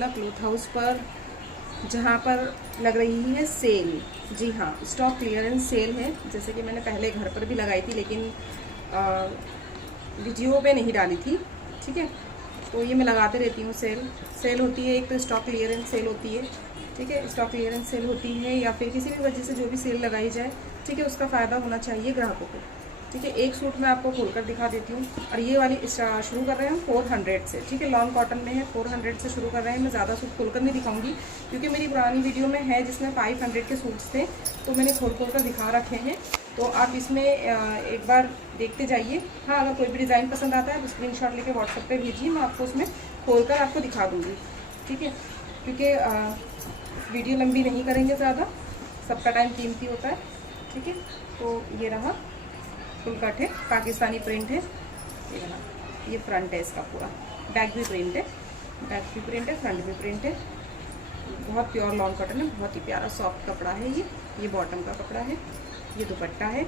Birla cloth house पर, जहाँ पर लग रही है सेल। जी हाँ, स्टॉक क्लियरेंस सेल है। जैसे कि मैंने पहले घर पर भी लगाई थी, लेकिन वीडियो पे नहीं डाली थी। ठीक है, तो ये मैं लगाते रहती हूँ। सेल होती है, एक तो स्टॉक क्लियरेंस सेल होती है। ठीक है, स्टॉक क्लियरेंस सेल होती है या फिर किसी भी वजह से जो भी सेल लगाई जाए, ठीक है, उसका फ़ायदा होना चाहिए ग्राहकों को। ठीक है, एक सूट मैं आपको खोलकर दिखा देती हूँ। और ये वाली शुरू कर रहे हैं हम 400 से। ठीक है, लॉन कॉटन में है, 400 से शुरू कर रहे हैं। मैं ज़्यादा सूट खोलकर नहीं दिखाऊंगी, क्योंकि मेरी पुरानी वीडियो में है जिसमें 500 के सूट्स थे, तो मैंने खोल कर दिखा रखे हैं। तो आप इसमें एक बार देखते जाइए। हाँ, अगर कोई भी डिज़ाइन पसंद आता है तो स्क्रीनशॉट लेके व्हाट्सएप पे भेजिए, मैं आपको उसमें खोलकर आपको दिखा दूँगी। ठीक है, क्योंकि वीडियो लंबी नहीं करेंगे ज़्यादा, सबका टाइम कीमती होता है। ठीक है, तो ये रहा फुल कट है, पाकिस्तानी प्रिंट है। ये रहा, ये फ्रंट है इसका पूरा, बैक भी प्रिंट है, फ्रंट भी प्रिंट है। बहुत प्योर लॉन कॉटन है, बहुत ही प्यारा सॉफ्ट कपड़ा है ये बॉटम का कपड़ा है। ये दुपट्टा है।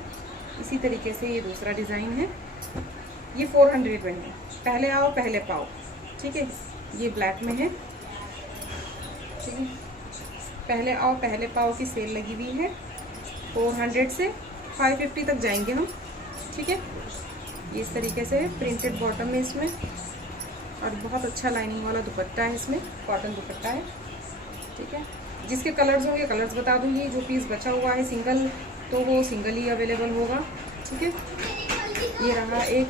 इसी तरीके से ये दूसरा डिज़ाइन है, ये 400 में है। पहले आओ पहले पाओ। ठीक है, ये ब्लैक में है। ठीक है, पहले आओ पहले पाओ की सेल लगी हुई है। 400 से 550 तक जाएंगे हम। ठीक है, ये इस तरीके से प्रिंटेड बॉटम में इसमें, और बहुत अच्छा लाइनिंग वाला दुपट्टा है इसमें, कॉटन दुपट्टा है। ठीक है, जिसके कलर्स होंगे कलर्स बता दूंगी। जो पीस बचा हुआ है सिंगल, तो वो सिंगल ही अवेलेबल होगा। ठीक है, ये रहा एक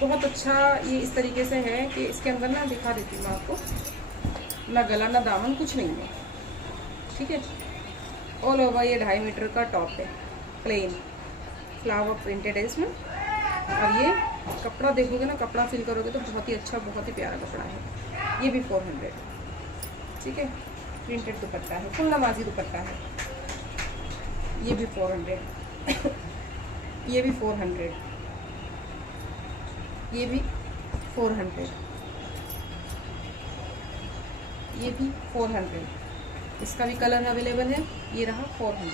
बहुत अच्छा, ये इस तरीके से है कि इसके अंदर ना दिखा देती हूँ मैं आपको, ना गला ना दामन कुछ नहीं है। ठीक है, ऑल ओवर ये 2.5 मीटर का टॉप है, प्लेन फ्लावर प्रिंटेड है इसमें। और ये कपड़ा देखोगे ना, कपड़ा फील करोगे तो बहुत ही अच्छा, बहुत ही प्यारा कपड़ा है। ये भी 400। ठीक है, प्रिंटेड दुपट्टा है, फुल नमाजी दुपट्टा है। ये भी 400 ये भी 400, ये भी 400, ये भी 400। इसका भी कलर अवेलेबल है। ये रहा 400।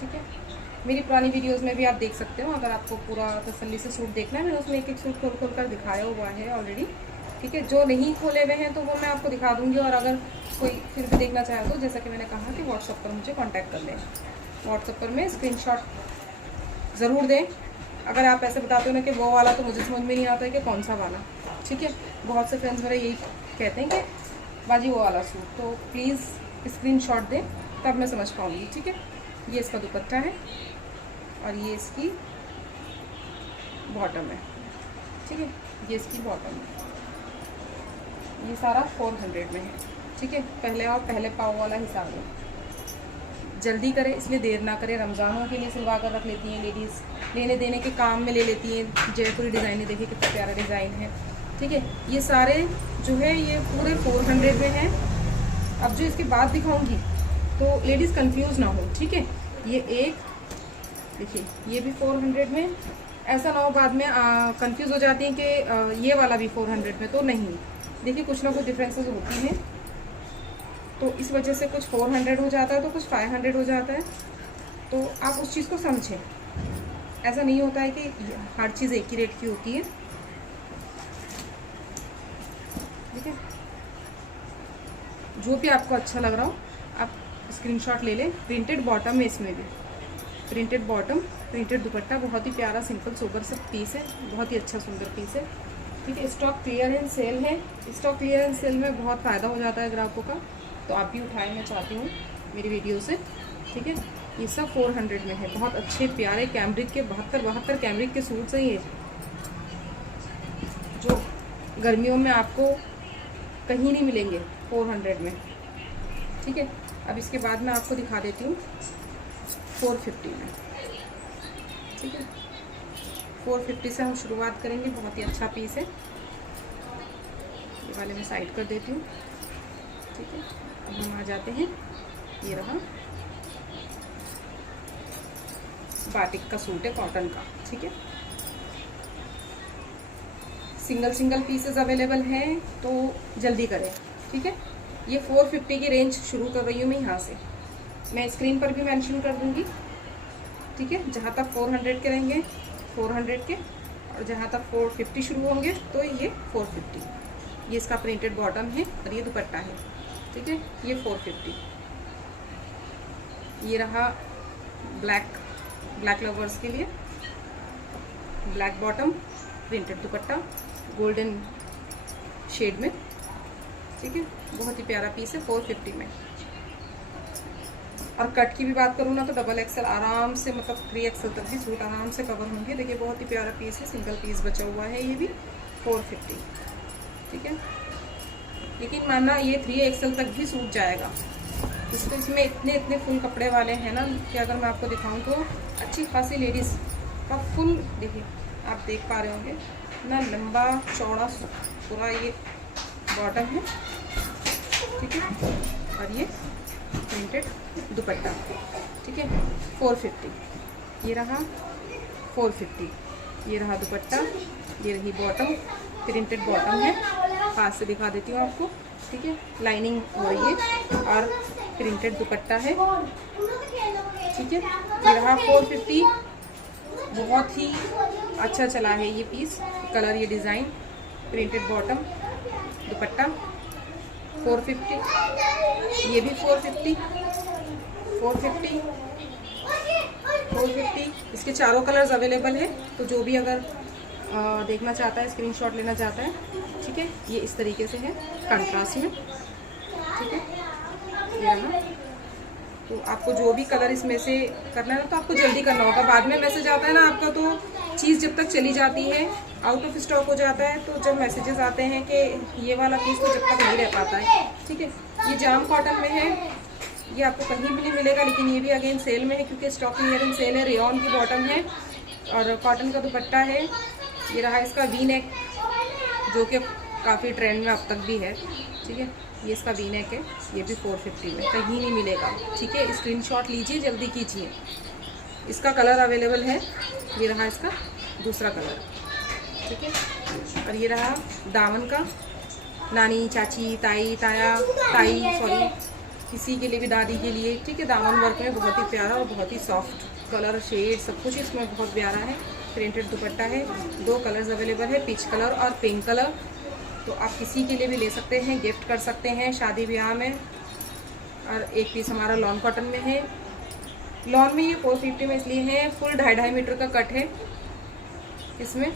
ठीक है, मेरी पुरानी वीडियोस में भी आप देख सकते हो। अगर आपको पूरा तसल्ली से सूट देखना है, मैंने उसमें एक एक सूट खोल कर दिखाया हुआ है ऑलरेडी। ठीक है, जो नहीं खोले हुए हैं तो वो मैं आपको दिखा दूंगी। और अगर कोई फिर भी देखना चाहे तो, जैसा कि मैंने कहा कि व्हाट्सएप पर मुझे कांटेक्ट कर लें। व्हाट्सएप पर मैं स्क्रीनशॉट ज़रूर दें। अगर आप ऐसे बताते हो ना कि वो वाला, तो मुझे समझ में नहीं आता है कि कौन सा वाला। ठीक है, बहुत से फ्रेंड्स मेरे यही कहते हैं कि बाजी वो वाला सूट, तो प्लीज़ स्क्रीनशॉट दें, तब मैं समझ पाऊँगी। ठीक है, ये इसका दुपट्टा है और ये इसकी बॉटम है। ठीक है, ये इसकी बॉटम है। ये सारा 400 में है। ठीक है, पहले आओ पहले पाओ वाला हिसाब है। जल्दी करें, इसलिए देर ना करें। रमज़ानों के लिए सिलवा कर रख लेती हैं लेडीज़, लेने देने के काम में ले लेती हैं। जयपुरी डिज़ाइन है, देखिए कितना प्यारा डिज़ाइन है। ठीक है, ये सारे जो है ये पूरे 400 में हैं। अब जो इसके बाद दिखाऊंगी तो लेडीज़ कंफ्यूज ना हो। ठीक है, ये एक देखिए, ये भी 400 में। ऐसा ना हो बाद में कंफ्यूज हो जाती हैं कि ये वाला भी 400 में, तो नहीं। देखिए, कुछ ना कुछ डिफरेंसेस होती हैं, तो इस वजह से कुछ 400 हो जाता है तो कुछ 500 हो जाता है। तो आप उस चीज़ को समझें। ऐसा नहीं होता है कि हर चीज़ एक ही रेट की होती है। ठीक है, जो भी आपको अच्छा लग रहा हो आप स्क्रीनशॉट ले लें। प्रिंटेड बॉटम में, इसमें भी प्रिंटेड बॉटम, प्रिंटेड दुपट्टा, बहुत ही प्यारा सिंपल सोबर सा पीस है, बहुत ही अच्छा सुंदर पीस है। ठीक है, स्टॉक क्लियरेंस सेल है। स्टॉक क्लियरेंस सेल में बहुत फ़ायदा हो जाता है ग्राहकों का, तो आप भी उठाएं, मैं चाहती हूँ मेरी वीडियो से। ठीक है, ये सब 400 में है। बहुत अच्छे प्यारे कैमरिक के 72 कैमरिक के सूट्स हैं ये, जो गर्मियों में आपको कहीं नहीं मिलेंगे 400 में। ठीक है, अब इसके बाद मैं आपको दिखा देती हूँ 450 में। ठीक है, 450 से हम शुरुआत करेंगे। बहुत ही अच्छा पीस है। ये वाले मैं साइड कर देती हूँ। ठीक है, अब हम आ जाते हैं। ये रहा बाटिक का सूट है, कॉटन का। ठीक है, सिंगल पीसेस अवेलेबल हैं, तो जल्दी करें। ठीक है, ये 450 की रेंज शुरू कर रही हूँ मैं यहाँ से। मैं स्क्रीन पर भी मेंशन कर दूँगी। ठीक है, जहाँ तक 400 के रहेंगे 400 के, और जहाँ तक 450 शुरू होंगे तो ये 450। ये इसका प्रिंटेड बॉटम है और ये दुपट्टा है, ठीक है। ये 450। ये रहा ब्लैक लवर्स के लिए, black bottom, printed dupatta, golden shade में, ठीक है। बहुत ही प्यारा पीस है 450 में। और कट की भी बात करूँ ना तो डबल एक्सल आराम से, मतलब 3XL तक भी सूट आराम से कवर होंगे। देखिए बहुत ही प्यारा पीस है, सिंगल पीस बचा हुआ है, ये भी 450, ठीक है। लेकिन मानना ये 3XL तक भी सूट जाएगा। इसमें इतने फुल कपड़े वाले हैं ना कि अगर मैं आपको दिखाऊं तो अच्छी खासी लेडीज़ का फुल, देखिए आप देख पा रहे होंगे ना, लंबा चौड़ा पूरा ये बॉटम है, ठीक है। और ये प्रिंटेड दुपट्टा, ठीक है। 450 ये रहा, 450 ये रहा दुपट्टा, ये रही बॉटम, प्रिंटेड बॉटम है, हाथ से दिखा देती हूँ आपको, ठीक है। लाइनिंग हो रही है और प्रिंटेड दुपट्टा है, ठीक है। ये रहा 450, बहुत ही अच्छा चला है ये पीस, कलर, ये डिज़ाइन, प्रिंटेड बॉटम, दुपट्टा 450, ये भी 450, 450, 450। इसके चारों कलर्स अवेलेबल है, तो जो भी अगर देखना चाहता है, स्क्रीनशॉट लेना चाहता है, ठीक है। ये इस तरीके से है कंट्रास्ट में, ठीक है। ये रहा, तो आपको जो भी कलर इसमें से करना है ना तो आपको जल्दी करना होगा, बाद में मैसेज आता है ना आपका तो चीज़ जब तक चली जाती है, आउट ऑफ स्टॉक हो जाता है, तो जब मैसेजेस आते हैं कि ये वाला पीस तो जब तक नहीं रह पाता है, ठीक है। ये जाम कॉटन में है, ये आपको कहीं भी नहीं मिलेगा, लेकिन ये भी अगेन सेल में है क्योंकि स्टॉक क्लियरेंस सेल है। रेयॉन की बॉटम है और कॉटन का दुपट्टा है। ये रहा इसका वी नेक, जो कि काफ़ी ट्रेंड में अब तक भी है, ठीक है। ये इसका वी नेक है, ये भी 450 में, कहीं नहीं मिलेगा, ठीक है। स्क्रीनशॉट लीजिए, जल्दी कीजिए। इसका कलर अवेलेबल है, ये रहा इसका दूसरा कलर, ठीक है। और ये रहा दामन का, नानी, चाची, ताई, सॉरी, किसी के लिए भी, दादी के लिए, ठीक है। दामन वर्क में बहुत ही प्यारा और बहुत ही सॉफ्ट कलर शेड सब कुछ इसमें बहुत प्यारा है। प्रिंटेड दुपट्टा है, 2 कलर्स अवेलेबल है, पीच कलर और पिंक कलर। तो आप किसी के लिए भी ले सकते हैं, गिफ्ट कर सकते हैं शादी ब्याह में। और एक पीस हमारा लॉन कॉटन में है, लॉन में ये 450 में इसलिए है, फुल 2.5 मीटर का कट है इसमें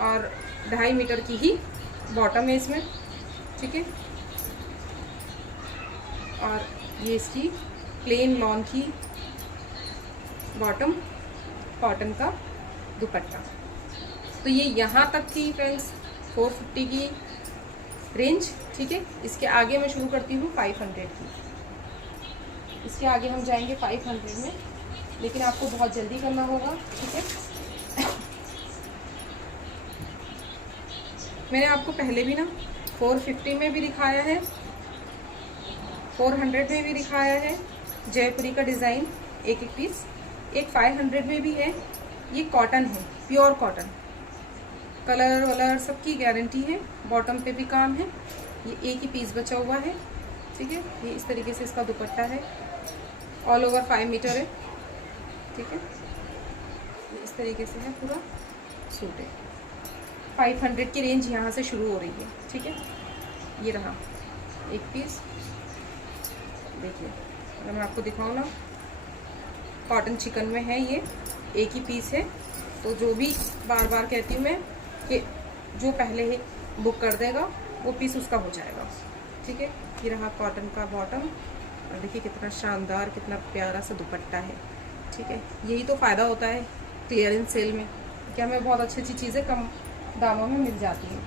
और 2.5 मीटर की ही बॉटम है इसमें, ठीक है। और ये इसकी प्लेन लॉन की बॉटम, कॉटन का दुपट्टा। तो ये यहाँ तक थी फ्रेंड्स 450 की रेंज, ठीक है। इसके आगे मैं शुरू करती हूँ 500 की, इसके आगे हम जाएंगे 500 में, लेकिन आपको बहुत जल्दी करना होगा, ठीक है। मैंने आपको पहले भी ना 450 में भी दिखाया है, 400 में भी दिखाया है, जयपुरी का डिज़ाइन एक पीस, एक 500 में भी है। ये कॉटन है, प्योर कॉटन, कलर वलर सबकी गारंटी है, बॉटम पे भी काम है। ये एक ही पीस बचा हुआ है, ठीक है। ये इस तरीके से इसका दुपट्टा है, ऑल ओवर 5 मीटर है, ठीक है। इस तरीके से है पूरा सूट है। 500 की रेंज यहाँ से शुरू हो रही है, ठीक है। ये रहा एक पीस, देखिए अगर मैं आपको दिखाऊँ ना, कॉटन चिकन में है, ये एक ही पीस है। तो जो भी बार बार कहती हूँ मैं कि जो पहले ही बुक कर देगा वो पीस उसका हो जाएगा, ठीक है। ये रहा कॉटन का बॉटम और देखिए कितना शानदार, कितना प्यारा सा दुपट्टा है, ठीक है। यही तो फ़ायदा होता है क्लियरेंस सेल में कि हमें बहुत अच्छी अच्छी चीज़ें कम दामों में मिल जाती हैं।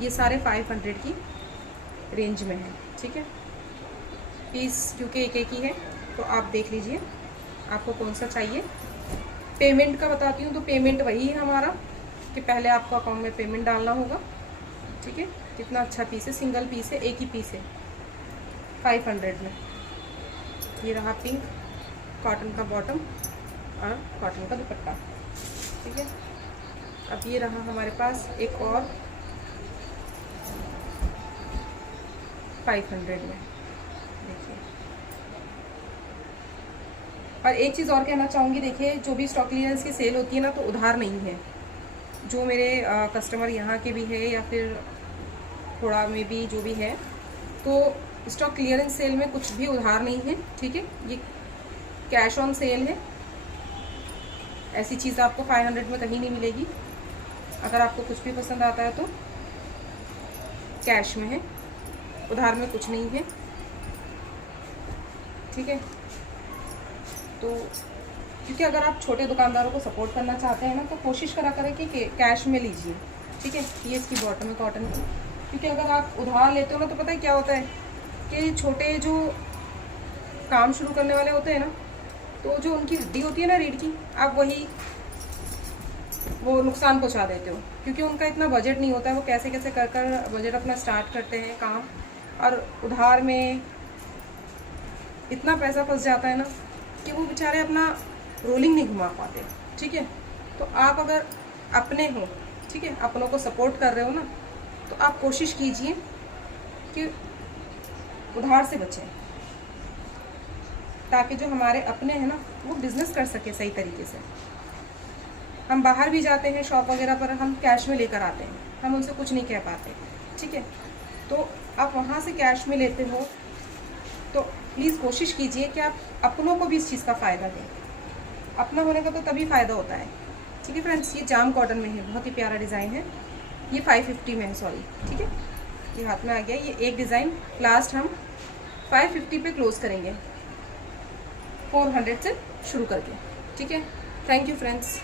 ये सारे 500 की रेंज में है, ठीक है। पीस क्योंकि एक ही है तो आप देख लीजिए आपको कौन सा चाहिए। पेमेंट का बताती हूँ, तो पेमेंट वही है हमारा कि पहले आपको अकाउंट में पेमेंट डालना होगा, ठीक है। कितना अच्छा पीस है, सिंगल पीस है, एक ही पीस है 500 में। ये रहा पिंक, कॉटन का बॉटम और कॉटन का दुपट्टा, ठीक है। अब ये रहा हमारे पास एक और 500 में, देखिए। और एक चीज़ और कहना चाहूँगी, देखिए जो भी स्टॉक क्लियरेंस की सेल होती है ना तो उधार नहीं है। जो मेरे कस्टमर यहाँ के भी है या फिर थोड़ा में भी जो भी है। तो स्टॉक क्लियरेंस सेल में कुछ भी उधार नहीं है, ठीक है, ये कैश ऑन सेल है। ऐसी चीज़ आपको 500 में कहीं नहीं मिलेगी। अगर आपको कुछ भी पसंद आता है तो कैश में है, उधार में कुछ नहीं है, ठीक है। तो क्योंकि अगर आप छोटे दुकानदारों को सपोर्ट करना चाहते हैं ना, तो कोशिश करा करें कि कैश में लीजिए, ठीक है। ये इसकी बॉटम है कॉटन की। क्योंकि अगर आप उधार लेते हो ना, तो पता है क्या होता है कि छोटे जो काम शुरू करने वाले होते हैं ना, तो जो उनकी हड्डी होती है ना रीढ़ की, आप वो नुकसान पहुंचा देते हो। क्योंकि उनका इतना बजट नहीं होता है, वो कैसे कैसे कर कर बजट अपना स्टार्ट करते हैं काम, और उधार में इतना पैसा फंस जाता है ना कि वो बेचारे अपना रोलिंग नहीं घुमा पाते, ठीक है। तो आप अगर अपने हो, ठीक है, अपनों को सपोर्ट कर रहे हो ना, तो आप कोशिश कीजिए कि उधार से बचें, ताकि जो हमारे अपने हैं ना, वो बिज़नेस कर सके सही तरीके से। हम बाहर भी जाते हैं शॉप वगैरह पर, हम कैश में लेकर आते हैं, हम उनसे कुछ नहीं कह पाते, ठीक है। तो आप वहाँ से कैश में लेते हो, तो प्लीज़ कोशिश कीजिए कि आप अपनों को भी इस चीज़ का फ़ायदा दें। अपना होने का तो तभी फ़ायदा होता है, ठीक है फ्रेंड्स। ये जाम कॉटन में है, बहुत ही प्यारा डिज़ाइन है। ये 550 में है, सॉरी, ठीक है, ये हाथ में आ गया। ये एक डिज़ाइन लास्ट हम 550 पे क्लोज़ करेंगे, 400 से शुरू करके, ठीक है। Thank you friends.